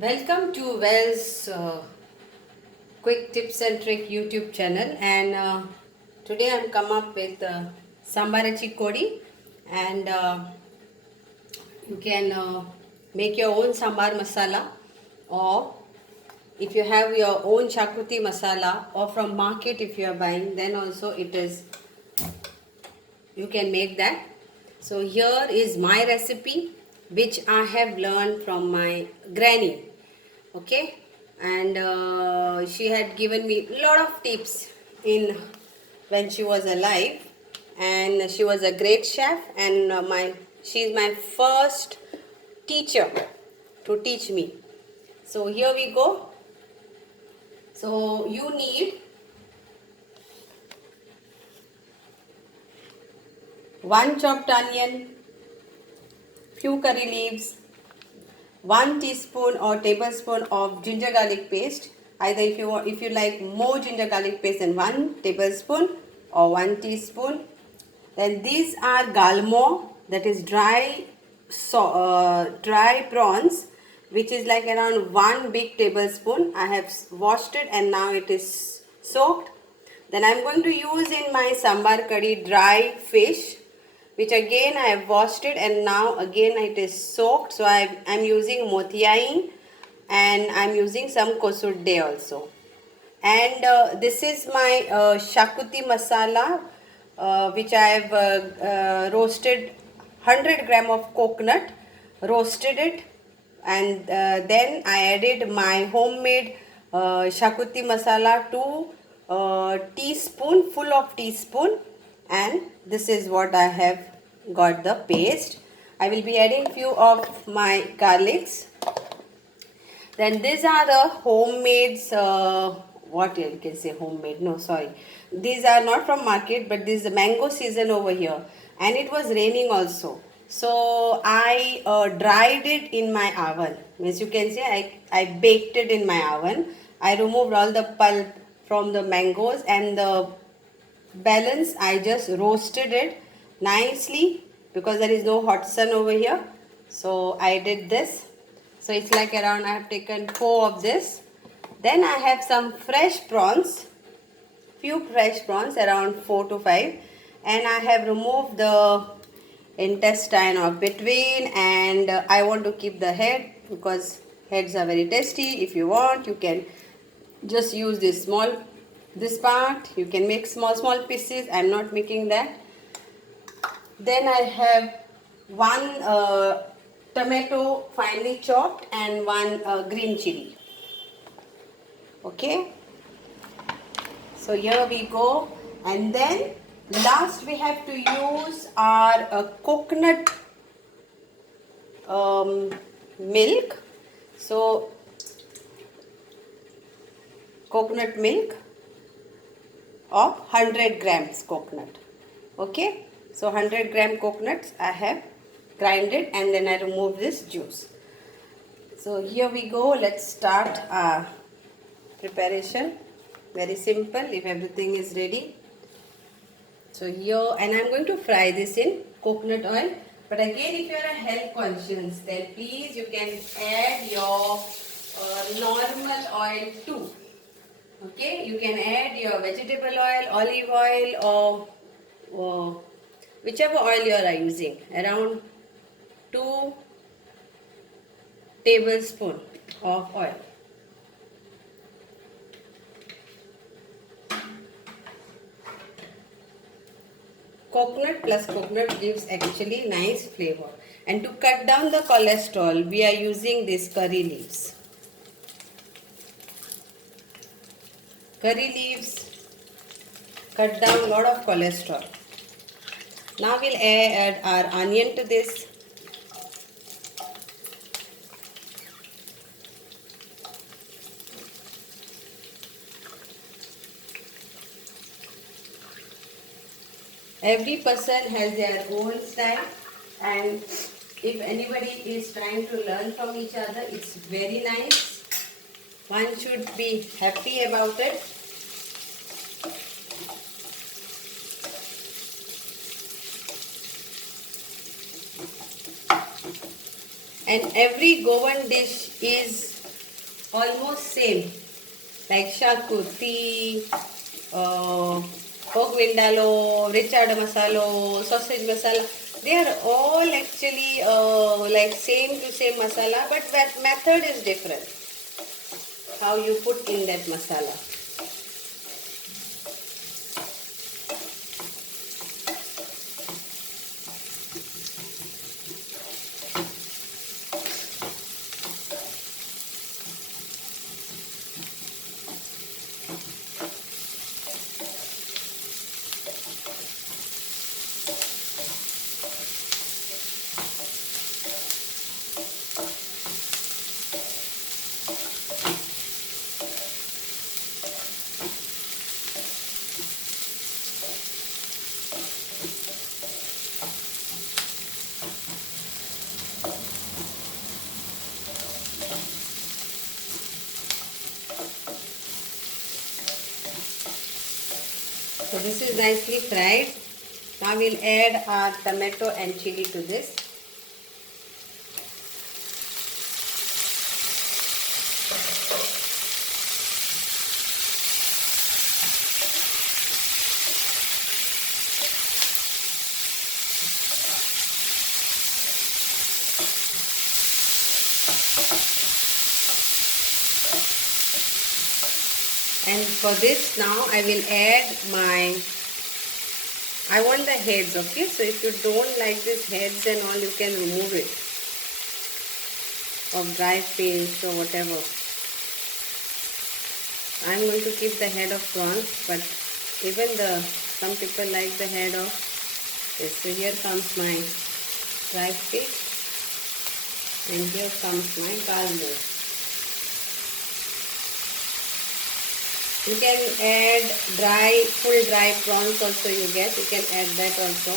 Welcome to Wells Quick Tips and Trick YouTube channel, and today I'm come up with Sambarachi Kodi, and you can make your own sambar masala, or if you have your own chakruti masala, or from market if you are buying, then also it is you can make that. So here is my recipe which I have learned from my granny. Okay, and she had given me a lot of tips in when she was alive, and she was a great chef, and my she is my first teacher to teach me. So here we go. So you need one chopped onion, few curry leaves, 1 teaspoon or tablespoon of ginger garlic paste. Either if you like more ginger garlic paste, then 1 tablespoon or 1 teaspoon. Then these are galmo, that is dry prawns, which is like around 1 big tablespoon. I have washed it and now it is soaked. Then I am going to use in my sambar curry dry fish, which again I have washed it and now again it is soaked. So I am using motiai, and I am using some kosurde also. And this is my shakuti masala, which I have roasted 100 gram of coconut, roasted it, and then I added my homemade shakuti masala to teaspoon, full of teaspoon, and this is what I have got the paste. I will be adding few of my garlics. Then these are the homemade, what you can say homemade, no sorry. These are not from market, but this is the mango season over here. And it was raining also. So I dried it in my oven. As you can see, I baked it in my oven. I removed all the pulp from the mangoes, and the balance I just roasted it nicely because there is no hot sun over here. So I did this. So it's like around, I have taken 4 of this. Then I have some fresh prawns, few fresh prawns, around 4 to 5, and I have removed the intestine of between, and I want to keep the head because heads are very tasty. If you want, you can just use this part. You can make small pieces. I'm not making that. Then I have one tomato finely chopped and one green chili. Okay, so here we go. And then last we have to use our coconut milk. So coconut milk of 100 grams coconut. Okay, so 100 gram coconuts I have grinded, and then I remove this juice. So here we go. Let's start our preparation. Very simple if everything is ready. So here, and I'm going to fry this in coconut oil. But again, if you are a health conscious, then please you can add your normal oil too. Okay, you can add your vegetable oil, olive oil, or whichever oil you are using, around 2 tablespoons of oil. Coconut plus coconut gives actually nice flavor. And to cut down the cholesterol, we are using these curry leaves. Curry leaves cut down a lot of cholesterol. Now we'll add our onion to this. Every person has their own style, and if anybody is trying to learn from each other, it's very nice. One should be happy about it. And every Goan dish is almost same, like shakuti, pork vindaloo, richard masala, sausage masala. They are all actually like same to same masala, but that method is different. How you put in that masala. So this is nicely fried. Now we'll add our tomato and chili to this. And for this now I will add I want the heads, okay? So if you don't like these heads and all, you can remove it. Of dry fish or whatever. I'm going to keep the head of prawns, but even some people like the head of this. So here comes my dry fish and here comes my garlic. You can add full dry prawns also you get. You can add that also.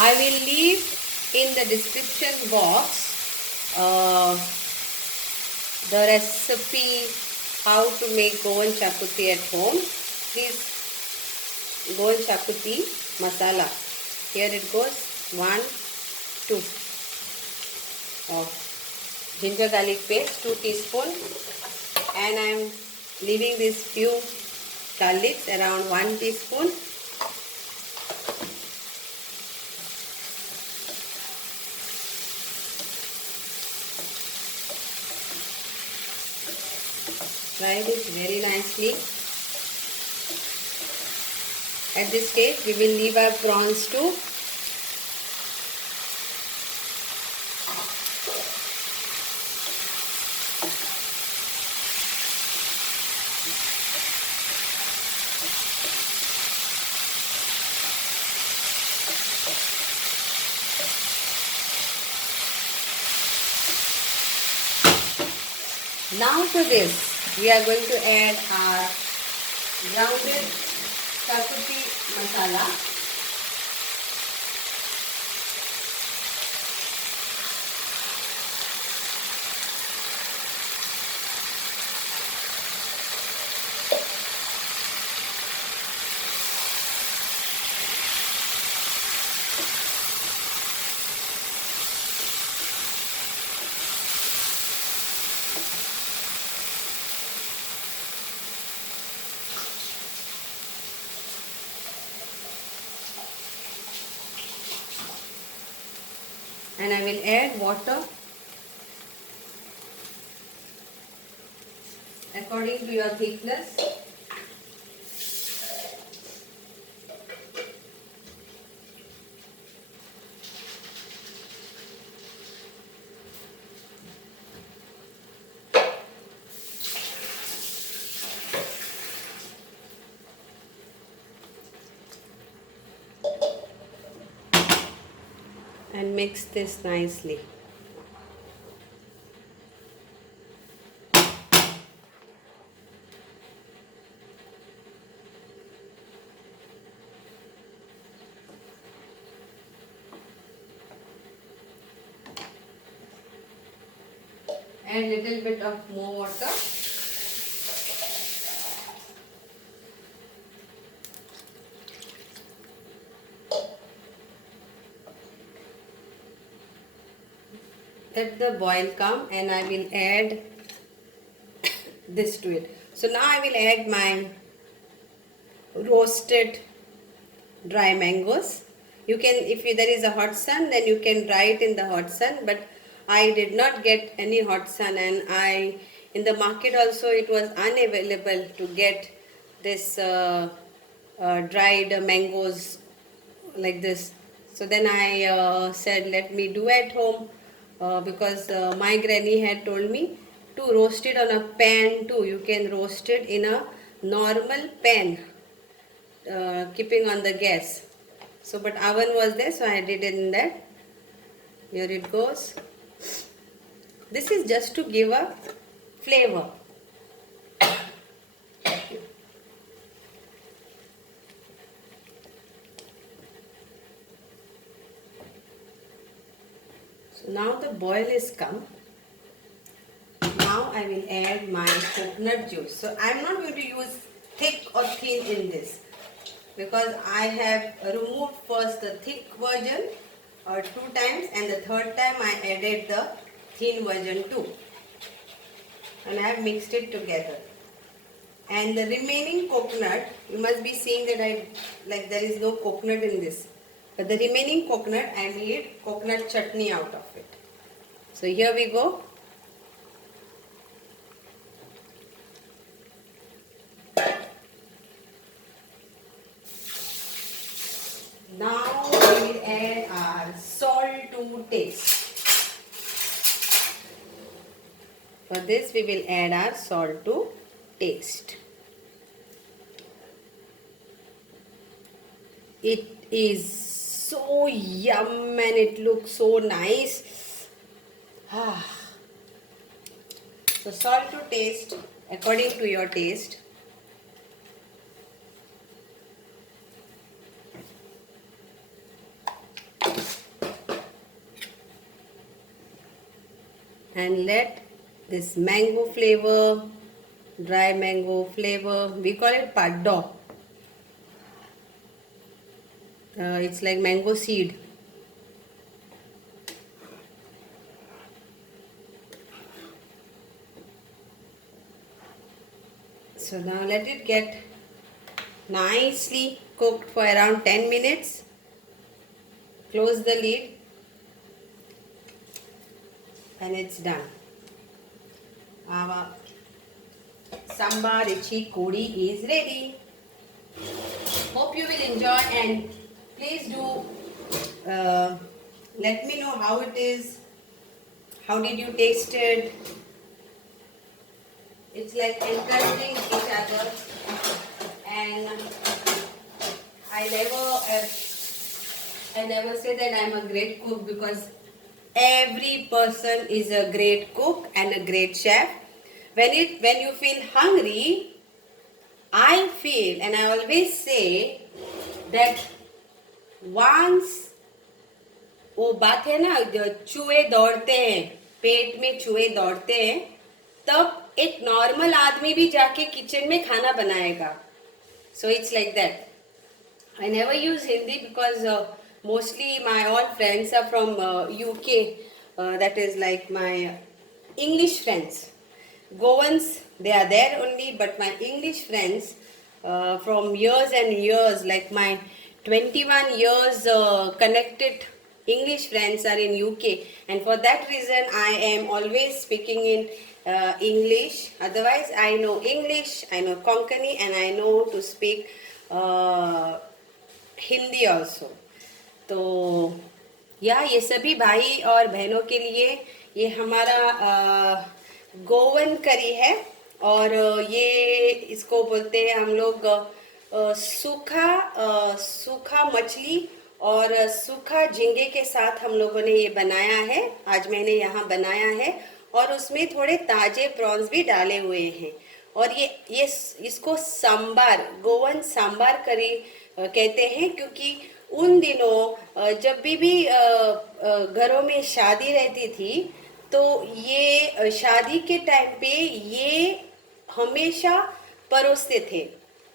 I will leave in the description box the recipe how to make goan chakuti at home. Please, goan chakuti masala. Here it goes. 1, 2 of ginger garlic paste, 2 teaspoons, and I am leaving these few garlics around 1 teaspoon. Fry this very nicely. At this stage, we will leave our prawns too. Now to this, we are going to add our grounded chakuti masala. And I will add water according to your thickness. and mix this nicely. Add little bit of more water. Let the boil come and I will add this to it. So now I will add my roasted dry mangoes. You can, if there is a hot sun, then you can dry it in the hot sun, but I did not get any hot sun, and I, in the market also it was unavailable to get this dried mangoes like this. So then I said let me do at home, because my granny had told me to roast it on a pan too. You can roast it in a normal pan, keeping on the gas. So but oven was there, so I did it in that. Here it goes. This is just to give a flavor. So now the boil is come. Now I will add my coconut juice. So I am not going to use thick or thin in this, because I have removed first the thick version 2 times, and the third time I added the thin version too, and I have mixed it together. And the remaining coconut, you must be seeing that there is no coconut in this, but the remaining coconut I made coconut chutney out of it. So here we go. Now we will add our salt to taste. For this we will add our salt to taste. It is so yum and it looks so nice. So salt to taste according to your taste. And let this mango flavor, dry mango flavor, we call it paddo. It's like mango seed. So now let it get nicely cooked for around 10 minutes. Close the lid and it's done. Our sambar ichi kodi is ready. Hope you will enjoy, and please do let me know how it is. How did you taste it? It's like encouraging each other, and I never say that I'm a great cook, because every person is a great cook and a great chef. When you feel hungry, I feel, and I always say that once वो बात है ना, चूहे दौड़ते हैं, पेट में चूहे दौड़ते हैं, तब एक नॉर्मल आदमी भी जाके किचन में खाना बनाएगा. So it's like that. I never use Hindi because mostly my all friends are from UK. That is like my English friends. Goans, they are there only, but my English friends from years and years, like my 21 years connected English friends are in UK, and for that reason I am always speaking in English. Otherwise I know English, I know Konkani, and I know to speak Hindi also. तो ये सभी भाई और बहनों के लिए ये हमारा गोवन करी है, और ये इसको बोलते हैं हम लोग सूखा मछली और सूखा झींगे के साथ हम लोगों ने ये बनाया है। आज मैंने यहाँ बनाया है और उसमें थोड़े ताजे प्रॉन्स भी डाले हुए हैं। और ये इसको सांबार, गोवन सांबार करी कहते हैं, क्योंकि उन दिनों जब भी घरों में शादी रहती थी तो ये शादी के टाइम पे ये हमेशा परोसते थे।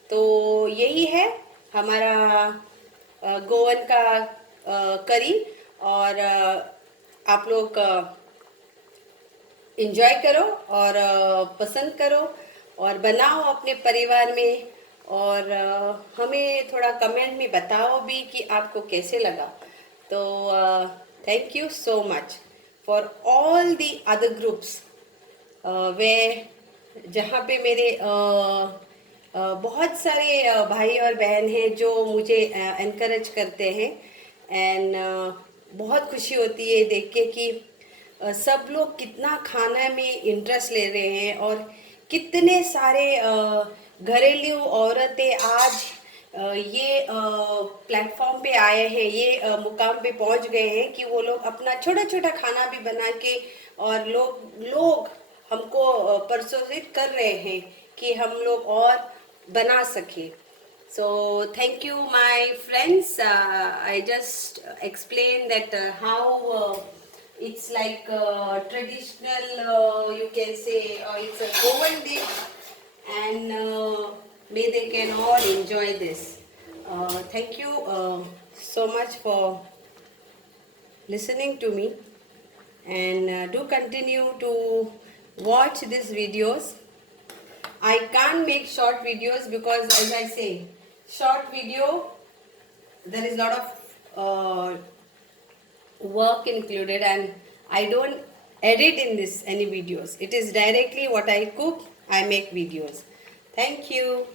तो यही है हमारा गोवन का करी। और आप लोग इंजॉय करो और पसंद करो और बनाओ अपने परिवार में। और हमें थोड़ा कमेंट में बताओ भी कि आपको कैसे लगा। तो thank you so much for all the other groups वे, जहाँ पे मेरे बहुत सारे भाई और बहन हैं जो मुझे एनकरेज करते हैं। एंड बहुत खुशी होती है देख के कि सब लोग कितना खाना में इंटरेस्ट ले रहे हैं और कितने सारे घरेलू औरतें आज ये प्लेटफॉर्म पे आए हैं, ये मुकाम पे पहुंच गए हैं कि वो लोग अपना छोटा छोटा खाना भी बना के और लोग हमको प्रोत्साहित कर रहे हैं कि हम लोग और बना सके। So thank you my friends. I just explained that how it's like traditional, you can say it's a Goan dish, and may they can all enjoy this. Thank you so much for listening to me, and do continue to watch these videos. I can't make short videos because, as I say, short video there is a lot of work included, and I don't edit in this any videos. It is directly what I cook, I make videos. Thank you.